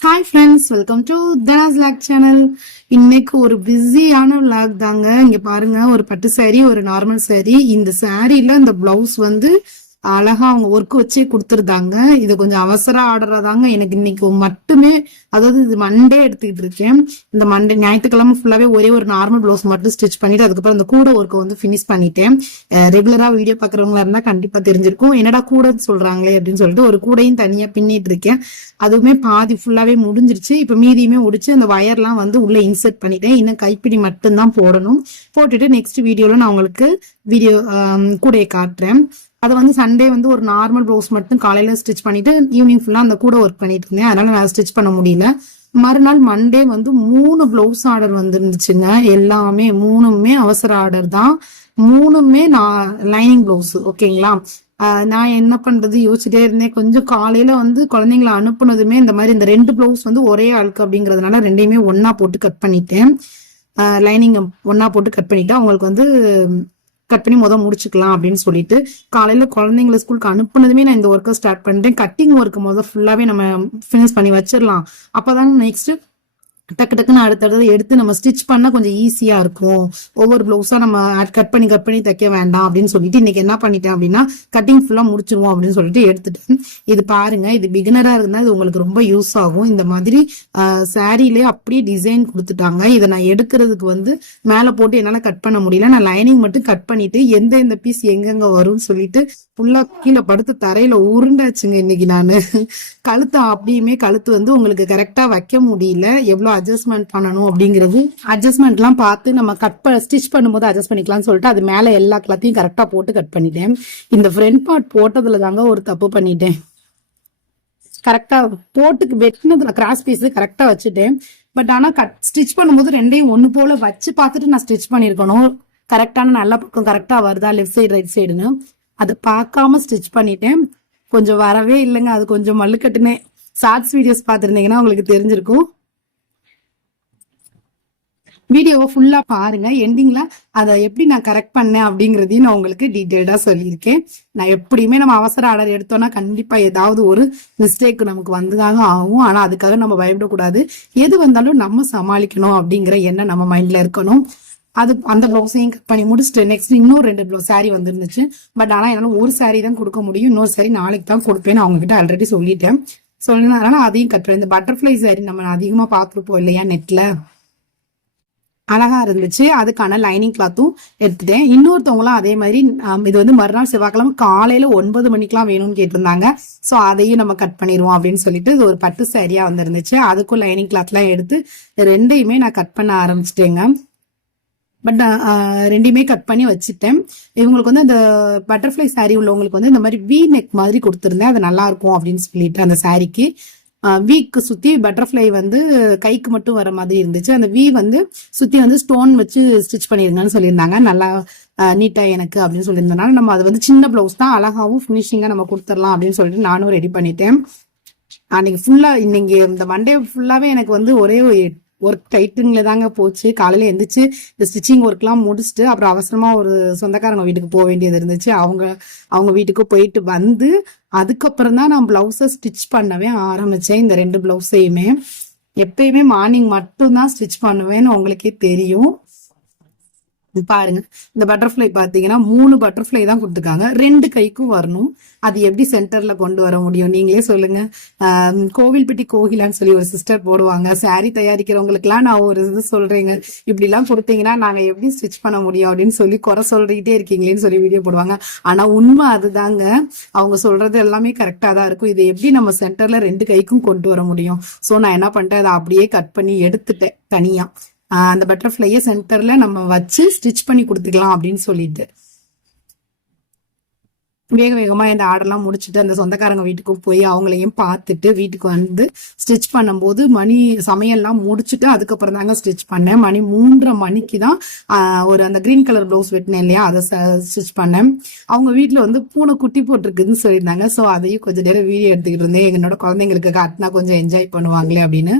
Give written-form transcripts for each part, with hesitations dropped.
Hi friends, welcome to Dhana's vlog channel. இன்னைக்கு ஒரு பிஸியான விளாக் தாங்க. இங்க பாருங்க, ஒரு பட்டு saree, ஒரு நார்மல் saree. இந்த சாரீல இந்த பிளவுஸ் வந்து அழகா அவங்க ஒர்க் வச்சே கொடுத்துருந்தாங்க. இது கொஞ்சம் அவசர ஆர்டரா தாங்க எனக்கு இன்னைக்கு மட்டுமே, அதாவது இது மண்டே எடுத்துக்கிட்டு இருக்கேன். இந்த மண்டே ஞாயிற்றுக்கிழமை ஃபுல்லாவே ஒரே ஒரு நார்மல் பிளவுஸ் மட்டும் ஸ்டிச் பண்ணிட்டு அதுக்கப்புறம் அந்த கூட ஒர்க்கை வந்து ஃபினிஷ் பண்ணிட்டேன். ரெகுலரா வீடியோ பாக்குறவங்களா இருந்தா கண்டிப்பா தெரிஞ்சிருக்கும். என்னடா கூடன்னு சொல்றாங்களே அப்படின்னு சொல்லிட்டு ஒரு கூடையும் தனியா பின்னிட்டு இருக்கேன். அதுவுமே பாதி ஃபுல்லாவே முடிஞ்சிருச்சு. இப்ப மீதியுமே முடிச்சு அந்த வயர்லாம் வந்து உள்ள இன்சர்ட் பண்ணிட்டேன். இன்னும் கைப்பிடி மட்டும்தான் போடணும். போட்டுட்டு நெக்ஸ்ட் வீடியோல நான் உங்களுக்கு வீடியோ கூடையை காட்டுறேன். அதை வந்து சண்டே வந்து ஒரு நார்மல் ப்ளவுஸ் மட்டும் காலையில ஸ்டிச் பண்ணிட்டு ஈவினிங் ஃபுல்லா அந்த கூட ஒர்க் பண்ணிட்டு இருந்தேன். அதனால நான் ஸ்டிச் பண்ண முடியல. மறுநாள் மண்டே வந்து 3 பிளவுஸ் ஆர்டர் வந்துருந்துச்சுங்க. எல்லாமே 3மே அவசர ஆர்டர் தான். 3மே நான் லைனிங் பிளவுஸ். ஓகேங்களா. நான் என்ன பண்றது யோசிச்சுட்டே இருந்தேன். கொஞ்சம் காலையில வந்து குழந்தைங்களை அனுப்புனதுமே இந்த மாதிரி இந்த 2 பிளவுஸ் வந்து ஒரே ஆளுக்கு அப்படிங்கறதுனால ரெண்டையுமே ஒன்னா போட்டு கட் பண்ணிட்டேன். லைனிங் ஒன்னா போட்டு கட் பண்ணிட்டு அவங்களுக்கு வந்து கட் பண்ணி முடிச்சுக்கலாம் அப்படின்னு சொல்லிட்டு காலையில குழந்தைங்களை ஸ்கூலுக்கு அனுப்புனதுமே நான் இந்த ஒர்க்கை ஸ்டார்ட் பண்ணிட்டேன். கட்டிங் ஒர்க்கு ஃபுல்லாவே நம்ம ஃபினிஷ் பண்ணி வச்சிடலாம். அப்பதான் நெக்ஸ்ட் டக்கு டக்குன்னு அடுத்தடுத்து எடுத்து நம்ம ஸ்டிச் பண்ணா கொஞ்சம் ஈஸியா இருக்கும். ஒவ்வொரு பிளவுஸா நம்ம கட் பண்ணி தைக்க வேண்டாம் அப்படின்னு சொல்லிட்டு இன்னைக்கு என்ன பண்ணிட்டேன் அப்படின்னா கட்டிங் ஃபுல்லா முடிச்சிருவோம் அப்படின்னு சொல்லிட்டு எடுத்துட்டேன். இது பாருங்க, இது பிகினரா இருந்தா இது உங்களுக்கு ரொம்ப யூஸ் ஆகும். இந்த மாதிரி சாரீலே அப்படியே டிசைன் கொடுத்துட்டாங்க. இதை நான் எடுக்கிறதுக்கு வந்து மேல போட்டு என்னால கட் பண்ண முடியல. நான் லைனிங் மட்டும் கட் பண்ணிட்டு எந்த பீஸ் எங்கெங்க வரும்னு சொல்லிட்டு ஃபுல்லா கீழே படுத்து தரையில உருண்டாச்சுங்க. இன்னைக்கு நானு கழுத்து வந்து உங்களுக்கு கரெக்டா வைக்க முடியல. எவ்வளவு அட்ஜஸ்ட்மெண்ட் பண்ணணும் அப்படிங்கிறது அட்ஜஸ்ட்மெண்ட் எல்லாம் பார்த்து நம்ம ஸ்டிச் பண்ணும்போது அட்ஜஸ்ட் பண்ணிக்கலாம்னு சொல்லிட்டு அது மேல எல்லா கிளாத்தையும் கரெக்டா போட்டு கட் பண்ணிட்டேன். இந்த ஃப்ரண்ட் பார்ட் போட்டதுல தாங்க ஒரு தப்பு பண்ணிட்டேன். கரெக்டா போட்டுக்கு வெட்டினதுல கிராஸ் பீஸ் கரெக்டா வச்சுட்டேன். பட் ஆனா ஸ்டிச் பண்ணும்போது ரெண்டையும் ஒண்ணு போல வச்சு பார்த்துட்டு நான் ஸ்டிச் பண்ணிருக்கணும். கரெக்டான நல்ல பக்கம் கரெக்டா வருதா லெஃப்ட் சைடு ரைட் சைடுன்னு அதை பார்க்காம ஸ்டிச் பண்ணிட்டேன். கொஞ்சம் வரவே இல்லைங்க. அது கொஞ்சம் மல்லுக்கட்டுனே. ஷார்ட்ஸ் வீடியோஸ் பார்த்துருந்தீங்கன்னா உங்களுக்கு தெரிஞ்சிருக்கும். வீடியோவை ஃபுல்லா பாருங்க. எண்டிங்ல அதை எப்படி நான் கரெக்ட் பண்ணேன் அப்படிங்கறதையும் நான் உங்களுக்கு டீட்டெயில்டா சொல்லியிருக்கேன். நான் எப்படியுமே நம்ம அவசர ஆர்டர் எடுத்தோம்னா கண்டிப்பா ஏதாவது ஒரு மிஸ்டேக் நமக்கு வந்துதாங்க ஆகும். ஆனா அதுக்காக நம்ம பயப்படக்கூடாது. எது வந்தாலும் நம்ம சமாளிக்கணும் அப்படிங்கிற எண்ணம் நம்ம மைண்ட்ல இருக்கணும். அது அந்த பிளவுஸையும் கட் பண்ணி முடிச்சுட்டு நெக்ஸ்ட் இன்னும் 2 சாரி வந்துருந்துச்சு. பட் ஆனா என்னால ஒரு சாரி தான் கொடுக்க முடியும். இன்னொரு சாரி நாளைக்கு தான் கொடுப்பேன்னு அவங்க கிட்ட ஆல்ரெடி சொல்லிட்டேன். சொன்னதுனால அதையும் கட் பண்ணி இந்த பட்டர்ஃபிளை சாரி நம்ம அதிகமா பார்த்துருப்போம் இல்லையா நெட்ல, அழகா இருந்துச்சு. அதுக்கான லைனிங் கிளாத்தும் எடுத்துட்டேன். இன்னொருத்தவங்களும் அதே மாதிரி இது வந்து மறுநாள் செவ்வாய்க்கிழமை காலையில 9 மணிக்கெல்லாம் வேணும்னு கேட்டிருந்தாங்க. சோ அதையும் நம்ம கட் பண்ணிடுவோம் அப்படின்னு சொல்லிட்டு இது ஒரு பட்டு சாரியா வந்துருந்துச்சு. அதுக்கும் லைனிங் கிளாத் எல்லாம் எடுத்து ரெண்டையுமே நான் கட் பண்ண ஆரம்பிச்சிட்டேங்க. பட் ரெண்டுமே கட் பண்ணி வச்சுட்டேன். இவங்களுக்கு வந்து அந்த பட்டர்ஃபிளை சாரி உள்ளவங்களுக்கு வந்து இந்த மாதிரி வி நெக் மாதிரி கொடுத்துருந்தேன். அது நல்லா இருக்கும் அப்படின்னு சொல்லிட்டு அந்த சாரிக்கு வீக்கு சுத்தி பட்டர்ஃபிளை வந்து கைக்கு மட்டும் வர மாதிரி இருந்துச்சு. அந்த வி வந்து சுத்தி வந்து ஸ்டோன் வச்சு ஸ்டிச் பண்ணிருங்கன்னு சொல்லியிருந்தாங்க. நல்லா நீட்டா எனக்கு அப்படின்னு சொல்லியிருந்தனால நம்ம அது வந்து சின்ன பிளவுஸ் தான், அழகாவும் பினிஷிங்கா நம்ம கொடுத்துடலாம் அப்படின்னு சொல்லிட்டு நானும் ரெடி பண்ணிட்டேன். அன்னைக்கு ஃபுல்லா இன்னைக்கு இந்த மண்டே ஃபுல்லாவே எனக்கு வந்து ஒரே ஒர்க் டைட்டிங்ல தாங்க போச்சு. காலையில எந்திரிச்சு இந்த ஸ்டிச்சிங் ஒர்க் எல்லாம் முடிச்சுட்டு அப்புறம் அவசரமா ஒரு சொந்தக்காரங்க வீட்டுக்கு போக வேண்டியது இருந்துச்சு. அவங்க வீட்டுக்கு போயிட்டு வந்து அதுக்கப்புறம் தான் நான் பிளவுஸை ஸ்டிச் பண்ணவே ஆரம்பிச்சேன். இந்த 2 பிளவுஸையுமே எப்பயுமே மார்னிங் மட்டும் தான் ஸ்டிச் பண்ணுவேன்னு உங்களுக்கே தெரியும். பாருங்க, இந்த பட்டர்ஃபிளை பாத்தீங்கன்னா 3 பட்டர்ஃபிளை தான் கொடுத்துருக்காங்க. 2 கைக்கும் வரணும். அது எப்படி சென்டர்ல கொண்டு வர முடியும் நீங்களே சொல்லுங்க. கோவில்பட்டி கோகிலான்னு சொல்லி ஒரு சிஸ்டர் போடுவாங்க. சாரி தயாரிக்கிறவங்களுக்கு எல்லாம் நான் ஒரு இது சொல்றேங்க, இப்படி எல்லாம் கொடுத்தீங்கன்னா நாங்க எப்படி ஸ்டிச் பண்ண முடியும் அப்படின்னு சொல்லி குறை சொல்லிக்கிட்டே இருக்கீங்களேன்னு சொல்லி வீடியோ போடுவாங்க. ஆனா உண்மை அதுதாங்க. அவங்க சொல்றது எல்லாமே கரெக்டா தான் இருக்கும். இதை எப்படி நம்ம சென்டர்ல 2 கைக்கும் கொண்டு வர முடியும்? சோ நான் என்ன பண்ணிட்டேன், அதை அப்படியே கட் பண்ணி எடுத்துட்டேன் தனியா. அந்த பட்டர்ஃபிளைய சென்டர்ல நம்ம வச்சு ஸ்டிச் பண்ணி கொடுத்துக்கலாம் அப்படின்னு சொல்லிட்டு வேக வேகமா இந்த ஆர்டர்லாம் முடிச்சுட்டு அந்த சொந்தக்காரங்க வீட்டுக்கும் போய் அவங்களையும் பார்த்துட்டு வீட்டுக்கு வந்து ஸ்டிச் பண்ணும்போது மணி சமையல்லாம் முடிச்சுட்டு அதுக்கப்புறம் தாங்க ஸ்டிச் பண்ணேன். மணி 3:30 மணிக்கு தான் ஒரு அந்த கிரீன் கலர் பிளவுஸ் வெட்டினேன் இல்லையா, அதை ஸ்டிச் பண்ணேன். அவங்க வீட்டுல வந்து பூனை குட்டி போட்டிருக்குன்னு சொல்லியிருந்தாங்க. ஸோ அதையும் கொஞ்சம் நேரம் வீடியோ எடுத்துக்கிட்டு இருந்தேன். என்னோட குழந்தைங்களுக்கு காட்டினா கொஞ்சம் என்ஜாய் பண்ணுவாங்களே அப்படின்னு.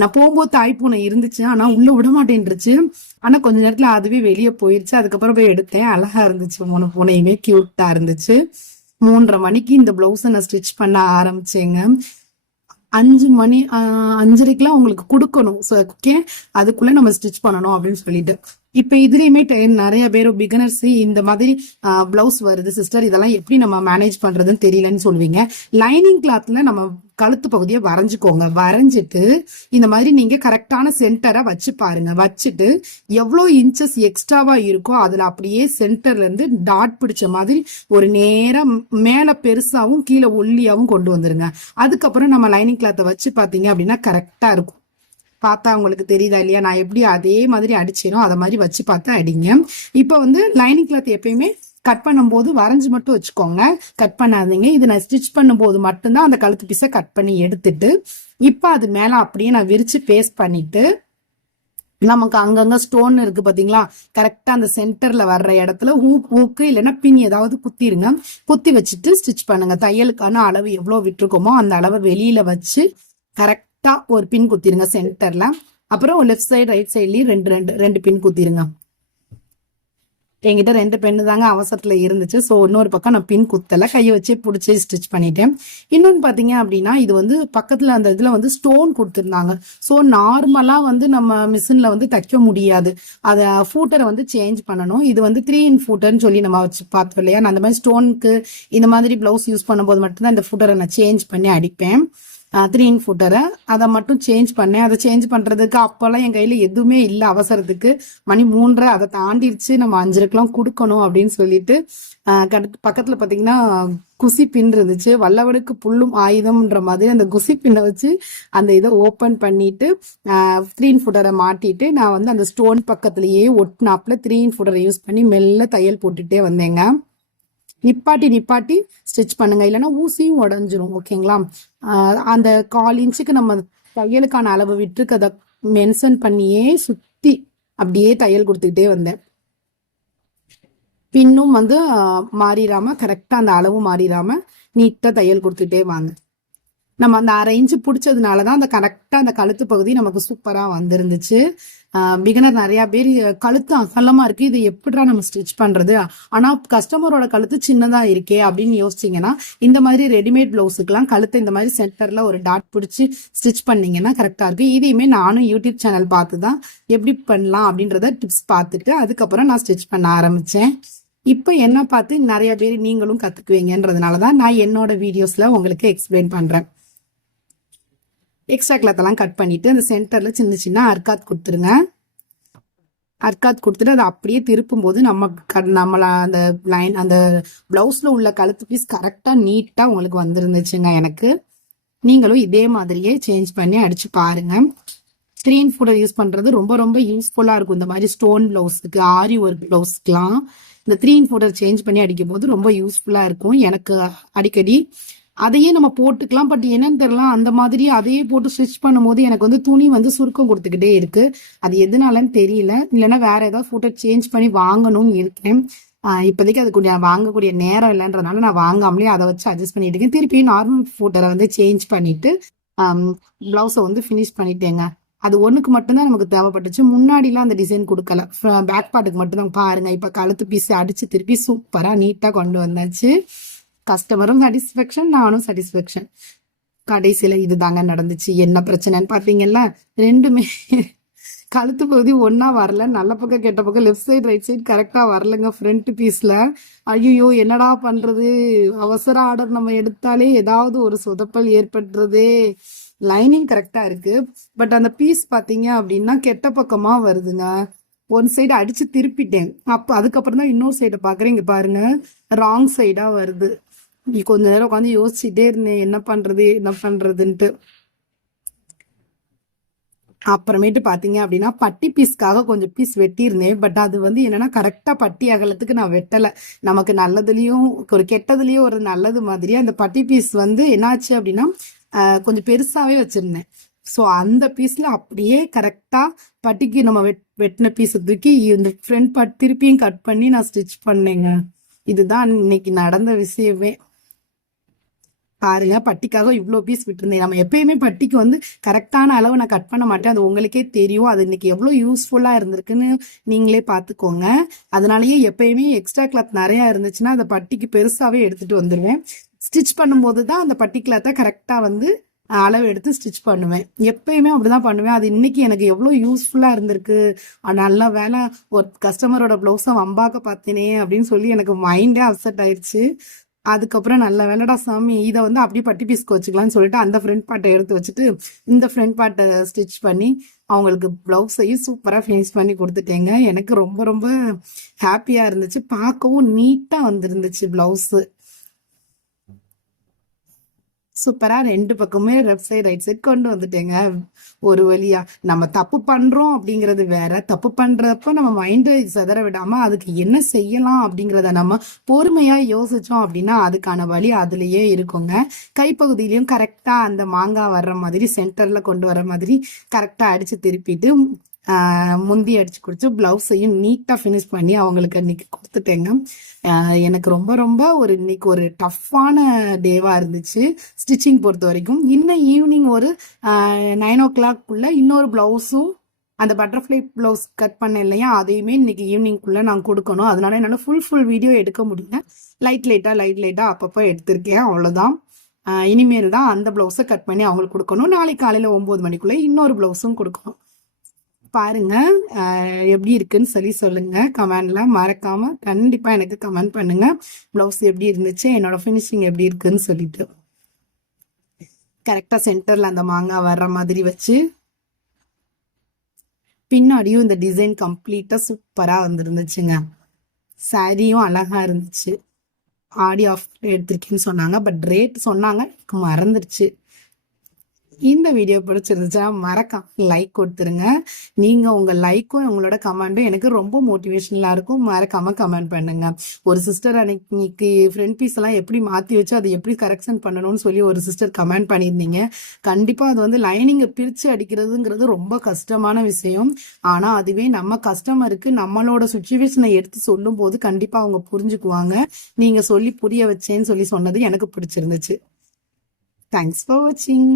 நான் போகும்போது தாய் பூனை இருந்துச்சு, ஆனா உள்ள விட மாட்டேன்ருச்சு. ஆனா கொஞ்ச நேரத்துல அதுவே வெளியே போயிருச்சு. அதுக்கப்புறம் போய் எடுத்தேன். அழகா இருந்துச்சு. 3 பூனையுமே கியூட்டா இருந்துச்சு. 3:30 மணிக்கு இந்த பிளவுஸை நான் ஸ்டிச் பண்ண ஆரம்பிச்சேங்க. 5 மணி 5:30க்குலாம் உங்களுக்கு கொடுக்கணும். ஸோ ஓகே, அதுக்குள்ள நம்ம ஸ்டிச் பண்ணணும் அப்படின்னு சொல்லிட்டு. இப்ப இதுலயுமே நிறைய பேர் பிகினர்ஸ் இந்த மாதிரி பிளவுஸ் வருது சிஸ்டர், இதெல்லாம் எப்படி நம்ம மேனேஜ் பண்றதுன்னு தெரியலன்னு சொல்லுவீங்க. லைனிங் கிளாத்ல நம்ம கழுத்து பகுதியை வரைஞ்சுக்கோங்க. வரைஞ்சிட்டு இந்த மாதிரி நீங்க கரெக்டான சென்டரை வச்சு பாருங்க. வச்சுட்டு எவ்வளோ இன்ச்சஸ் எக்ஸ்ட்ராவா இருக்கோ அதுல அப்படியே சென்டர்ல இருந்து டாட் பிடிச்ச மாதிரி ஒரு நேரம் மேல பெருசாவும் கீழே ஒல்லியாவும் கொண்டு வந்துருங்க. அதுக்கப்புறம் நம்ம லைனிங் கிளாத்தை வச்சு பாத்தீங்க அப்படின்னா கரெக்டா இருக்கும். பார்த்தா உங்களுக்கு தெரியுதா இல்லையா? நான் எப்படி அதே மாதிரி அடிச்சேனோ அதை மாதிரி வச்சு பார்த்தா அடிங்க. இப்போ வந்து லைனிங் கிளாத் எப்பயுமே கட் பண்ணும்போது வரைஞ்சு மட்டும் வச்சுக்கோங்க, கட் பண்ணாதீங்க. இது நான் ஸ்டிச் பண்ணும்போது மட்டும்தான் அந்த கழுத்து பீஸை கட் பண்ணி எடுத்துட்டு இப்போ அது மேல அப்படியே நான் விரிச்சு பேஸ்ட் பண்ணிட்டு நமக்கு அங்கங்க ஸ்டோன் இருக்கு பாத்தீங்களா, கரெக்டா அந்த சென்டர்ல வர்ற இடத்துல ஊக்கு இல்லைன்னா பின் ஏதாவது குத்திருங்க. குத்தி வச்சுட்டு ஸ்டிச் பண்ணுங்க. தையலுக்கான அளவு எவ்வளவு விட்டுருக்கோமோ அந்த அளவை வெளியில வச்சு கரெக்டா ஒரு பின் குத்திருங்க சென்டர்ல. அப்புறம் லெஃப்ட் சைடு ரைட் சைட்லயும் ரெண்டு பின் குத்திருங்க. என்கிட்ட 2 பெண்ணு தாங்க அவசரத்துல இருந்துச்சு. ஸோ இன்னொரு பக்கம் நான் பின் குத்தல, கையை வச்சு பிடிச்சி ஸ்டிச் பண்ணிட்டேன். இன்னொன்னு பாத்தீங்க அப்படின்னா இது வந்து பக்கத்துல அந்த இதுல வந்து ஸ்டோன் கொடுத்துருந்தாங்க. ஸோ நார்மலா வந்து நம்ம மிஷின்ல வந்து தைக்க முடியாது, அதை ஃபூட்டரை வந்து சேஞ்ச் பண்ணணும். இது வந்து 3 in ஃபூட்டர்னு சொல்லி நம்ம வச்சு பார்த்தோம் இல்லையா. நான் அந்த மாதிரி ஸ்டோனுக்கு இந்த மாதிரி பிளவுஸ் யூஸ் பண்ணும்போது மட்டும்தான் இந்த ஃபூட்டரை நான் சேஞ்ச் பண்ணி அடிப்பேன். 3 in ஃபூட்டரை அதை மட்டும் சேஞ்ச் பண்ணேன். அதை சேஞ்ச் பண்றதுக்கு அப்பெல்லாம் என் கையில எதுவுமே இல்லை. அவசரத்துக்கு மணி 3:30 அதை தாண்டிடுச்சு, நம்ம 5:00க்கெல்லாம் கொடுக்கணும் அப்படின்னு சொல்லிட்டு பக்கத்துல பாத்தீங்கன்னா குசி பின் இருந்துச்சு. வல்லவனுக்கு புல்லும் ஆயுதம்ன்ற மாதிரி அந்த குசி பின்னை வச்சு அந்த இதை ஓப்பன் பண்ணிட்டு 3 in ஃபூட்டரை மாட்டிட்டு நான் வந்து அந்த ஸ்டோன் பக்கத்துலயே ஒட்டினாப்ல 3 in ஃபூட்டரை யூஸ் பண்ணி மெல்ல தையல் போட்டுட்டே வந்தேங்க. நிப்பாட்டி ஸ்டிச் பண்ணுங்க, இல்லைன்னா ஊசியும் உடஞ்சிரும். ஓகேங்களா? அந்த 1/4 இன்ச்சுக்கு நம்ம தையலுக்கான அளவு விட்டுருக்கதை மென்ஷன் பண்ணியே சுத்தி அப்படியே தையல் கொடுத்துக்கிட்டே வந்தேன். பின்னும் வந்து மாறிடாம கரெக்டா அந்த அளவு மாறிடாம நீட்டா தையல் கொடுத்துட்டே வாங்க. நம்ம அந்த 1/2 இன்ச்சு பிடிச்சதுனாலதான் அந்த கரெக்டா அந்த கழுத்து பகுதி நமக்கு சூப்பரா வந்திருந்துச்சு. பிகினர் நிறைய பேர் கழுத்து அகலமா இருக்கு, இது எப்படிடா நம்ம ஸ்டிச் பண்றது, ஆனா கஸ்டமரோட கழுத்து சின்னதா இருக்கே அப்படின்னு யோசிச்சீங்கன்னா இந்த மாதிரி ரெடிமேட் பிளவுஸுக்கெல்லாம் கழுத்து இந்த மாதிரி சென்டர்ல ஒரு டாட் பிடிச்சி ஸ்டிச் பண்ணீங்கன்னா கரெக்டா இருக்கு. இதையுமே நானும் யூடியூப் சேனல் பார்த்துதான் எப்படி பண்ணலாம் அப்படின்றத டிப்ஸ் பார்த்துட்டு அதுக்கப்புறம் நான் ஸ்டிச் பண்ண ஆரம்பிச்சேன். இப்ப என்ன பார்த்து நிறைய பேர் நீங்களும் கத்துக்குவீங்கன்றதுனாலதான் நான் என்னோட வீடியோஸ்ல உங்களுக்கு எக்ஸ்பிளைன் பண்றேன். எக்ஸ்ட்ரா கிளாத் எல்லாம் கட் பண்ணிட்டு அந்த சென்டர்ல சின்ன சின்ன அர்க்காத் கொடுத்துருங்க. அர்க்காத் கொடுத்துட்டு அதை அப்படியே திருப்பும் போது நம்மள அந்த லைன் அந்த பிளவுஸ்ல உள்ள கழுத்து பீஸ் கரெக்டா நீட்டா உங்களுக்கு வந்துருந்துச்சுங்க. எனக்கு நீங்களும் இதே மாதிரியே சேஞ்ச் பண்ணி அடிச்சு பாருங்க. 3 in ஃபூட்டர் யூஸ் பண்றது ரொம்ப ரொம்ப யூஸ்ஃபுல்லா இருக்கும். இந்த மாதிரி ஸ்டோன் பிளவுஸுக்கு, ஆரி ஒர்க் பிளவுஸ்க்குலாம் இந்த 3 in ஃபூட்டர் சேஞ்ச் பண்ணி அடிக்கும் போது ரொம்ப யூஸ்ஃபுல்லா இருக்கும். எனக்கு அடிக்கடி அதையே நம்ம போட்டுக்கலாம், பட் என்னன்னு தெரியல, அந்த மாதிரி அதையே போட்டு ஸ்டிச் பண்ணும்போது எனக்கு வந்து துணி வந்து சுருக்கம் கொடுத்துக்கிட்டே இருக்கு. அது எதுனாலன்னு தெரியல, இல்லைன்னா வேற ஏதாவது ஃபூட்டர் சேஞ்ச் பண்ணி வாங்கணும்னு இருக்கேன். இப்போதைக்கு அதுக்கு வாங்கக்கூடிய நேரம் இல்லைன்றதுனால நான் வாங்காமலே அதை வச்சு அட்ஜஸ்ட் பண்ணிட்டு இருக்கேன். திருப்பி நார்மல் ஃபூட்டரை வந்து சேஞ்ச் பண்ணிட்டு பிளவுஸை வந்து ஃபினிஷ் பண்ணிட்டேங்க. அது ஒண்ணுக்கு மட்டும்தான் நமக்கு தேவைப்பட்டுச்சு. முன்னாடிலாம் அந்த டிசைன் கொடுக்கல, பேக் பார்ட்டுக்கு மட்டும்தான். பாருங்க இப்ப கழுத்து பீஸ் அடிச்சு திருப்பி சூப்பரா நீட்டா கொண்டு வந்தாச்சு. கஸ்டமரும் சாட்டிஸ்ஃபேக்ஷன், நானும் சாட்டிஸ்ஃபேக்ஷன். கடைசியில இதுதாங்க நடந்துச்சு. என்ன பிரச்சனைன்னு பாத்தீங்கல்ல, ரெண்டுமே கழுத்து பகுதி ஒன்னா வரல. நல்ல பக்கம் கெட்ட பக்கம் லெஃப்ட் சைடு ரைட் சைடு கரெக்டா வரலங்க ஃப்ரண்ட் பீஸ்ல. ஐயோ என்னடா பண்றது, அவசர ஆர்டர் நம்ம எடுத்தாலே ஏதாவது ஒரு சொதப்பல் ஏற்படுறதே. லைனிங் கரெக்டா இருக்கு, பட் அந்த பீஸ் பாத்தீங்க அப்படின்னா கெட்ட பக்கமா வருதுங்க. ஒன் சைடு அடிச்சு திருப்பிட்டேன், அதுக்கப்புறம் தான் இன்னொரு சைடை பாக்குறேன். இங்க பாருங்க ராங் சைடா வருது. கொஞ்ச நேரம் உட்காந்து யோசிச்சுட்டே இருந்தேன் என்ன பண்றதுன்ட்டு. அப்புறமேட்டு பாத்தீங்க அப்படின்னா பட்டி பீஸ்க்காக கொஞ்சம் பீஸ் வெட்டியிருந்தேன். பட் அது வந்து என்னன்னா கரெக்டா பட்டி அகலத்துக்கு நான் வெட்டல. நமக்கு நல்லதுலயும் ஒரு கெட்டதுலயும் ஒரு நல்லது மாதிரி அந்த பட்டி பீஸ் வந்து என்னாச்சு அப்படின்னா கொஞ்சம் பெருசாவே வச்சிருந்தேன். ஸோ அந்த பீஸ்ல அப்படியே கரெக்டா பட்டிக்கு நம்ம வெட்டின பீஸ் தூக்கி இந்த ஃப்ரண்ட் பார்ட் திருப்பியும் கட் பண்ணி நான் ஸ்டிச் பண்ணேங்க. இதுதான் இன்னைக்கு நடந்த விஷயமே. பாருங்க, பட்டிக்காக இவ்வளோ பீஸ் விட்டுருந்தேன். நம்ம எப்பயுமே பட்டிக்கு வந்து கரெக்டான அளவு நான் கட் பண்ண மாட்டேன், அது உங்களுக்கே தெரியும். அது இன்னைக்கு எவ்வளோ யூஸ்ஃபுல்லா இருந்திருக்குன்னு நீங்களே பார்த்துக்கோங்க. அதனாலயே எப்பயுமே எக்ஸ்ட்ரா கிளாத் நிறைய இருந்துச்சுன்னா அந்த பட்டிக்கு பெருசாவே எடுத்துட்டு வந்துடுவேன். ஸ்டிச் பண்ணும்போது தான் அந்த பட்டி கிளாத்தை கரெக்டா வந்து அளவு எடுத்து ஸ்டிச் பண்ணுவேன். எப்பயுமே அப்படிதான் பண்ணுவேன். அது இன்னைக்கு எனக்கு எவ்வளவு யூஸ்ஃபுல்லா இருந்திருக்கு. நல்ல வேலை ஒரு கஸ்டமரோட பிளவுஸ வம்பாக்க பார்த்தேனே அப்படின்னு சொல்லி எனக்கு மைண்டே அப்செட் ஆயிடுச்சு. அதுக்கப்புறம் நல்ல வேலைடா சாமி, இதை வந்து அப்படியே பட்டி பீஸ்க்கு வச்சுக்கலாம்னு சொல்லிட்டு அந்த ஃப்ரண்ட் பார்ட்டை எடுத்து வச்சுட்டு இந்த ஃப்ரண்ட் பார்ட்டை ஸ்டிச் பண்ணி அவங்களுக்கு பிளவுஸையும் சூப்பரா ஃபினிஷ் பண்ணி கொடுத்துட்டேங்க. எனக்கு ரொம்ப ரொம்ப ஹாப்பியா இருந்துச்சு. பார்க்கவும் நீட்டா வந்திருந்துச்சு பிளவுஸ். சூப்பரா 2 பக்கமே லெஃப்ட் சைடு ரைட் சைடு கொண்டு வந்துட்டேங்க. ஒரு வழியா நம்ம தப்பு பண்றோம் அப்படிங்கிறது வேற. தப்பு பண்றப்ப நம்ம மைண்ட் சிதற விடாம அதுக்கு என்ன செய்யலாம் அப்படிங்கறத நம்ம பொறுமையா யோசிச்சோம் அப்படின்னா அதுக்கான வழி அதுலயே இருக்குங்க. கைப்பகுதியிலயும் கரெக்டா அந்த மாங்காய் வர்ற மாதிரி சென்டர்ல கொண்டு வர மாதிரி கரெக்டா அடிச்சு திருப்பிட்டு முந்தி அடிச்சு கொடுத்து பிளவுஸையும் நீட்டா ஃபினிஷ் பண்ணி அவங்களுக்கு இன்னைக்கு கொடுத்துட்டேங்க. எனக்கு ரொம்ப ரொம்ப இன்னைக்கு ஒரு டஃப்பான டேவா இருந்துச்சு ஸ்டிச்சிங் பொறுத்த வரைக்கும். இன்னும் ஈவினிங் ஒரு 9 o'clock இன்னொரு பிளவுஸும் அந்த பட்டர்ஃப்ளை பிளவுஸ் கட் பண்ண இல்லையா, அதையுமே இன்னைக்கு ஈவினிங்குள்ள நான் கொடுக்கணும். அதனால என்னால ஃபுல் வீடியோ எடுக்க முடியல. லைட் லைட்டா அப்பப்போ எடுத்திருக்கேன், அவ்வளவுதான். இனிமேல் தான் அந்த பிளவுஸை கட் பண்ணி அவங்களுக்கு கொடுக்கணும். நாளைக்கு காலையில 9 மணிக்குள்ள இன்னொரு பிளவுஸும் கொடுக்கணும். பாருங்க எப்படி இருக்குன்னு சொல்லுங்க. கமெண்ட்ல மறக்காம கண்டிப்பா எனக்கு கமெண்ட் பண்ணுங்க. பிளவுஸ் எப்படி இருந்துச்சு, என்னோட ஃபினிஷிங் எப்படி இருக்குன்னு சொல்லிட்டு. கரெக்டா சென்டர்ல அந்த மாங்காய் வர்ற மாதிரி வச்சு பின்னாடியும் இந்த டிசைன் கம்ப்ளீட்டா சூப்பரா வந்துருந்துச்சுங்க. சாரியும் அழகா இருந்துச்சு. ஆடி ஆஃப் எடுத்திருக்கேன்னு சொன்னாங்க, பட் ரேட் சொன்னாங்க, எனக்கு மறந்துருச்சு. இந்த வீடியோ பிடிச்சிருந்துச்சா மறக்காம லைக் கொடுத்துருங்க. நீங்க உங்க லைக்கும் உங்களோட கமெண்டும் எனக்கு ரொம்ப மோட்டிவேஷனலா இருக்கும். மறக்காம கமெண்ட் பண்ணுங்க. ஒரு சிஸ்டர் அன்னைக்கு ஃப்ரண்ட் பீஸ் எல்லாம் எப்படி மாத்தி வச்சு அதை எப்படி கரெக்ஷன் பண்ணணும்னு சொல்லி ஒரு சிஸ்டர் கமெண்ட் பண்ணியிருந்தீங்க. கண்டிப்பா அது வந்து லைனிங்கை பிரிச்சு அடிக்கிறதுங்கிறது ரொம்ப கஷ்டமான விஷயம். ஆனா அதுவே நம்ம கஸ்டமருக்கு நம்மளோட சுச்சுவேஷனை எடுத்து சொல்லும் போது கண்டிப்பா அவங்க புரிஞ்சுக்குவாங்க. நீங்க சொல்லி புரிய வச்சேன்னு சொல்லி சொன்னது எனக்கு பிடிச்சிருந்துச்சு. தேங்க்ஸ் ஃபார் வாட்சிங்.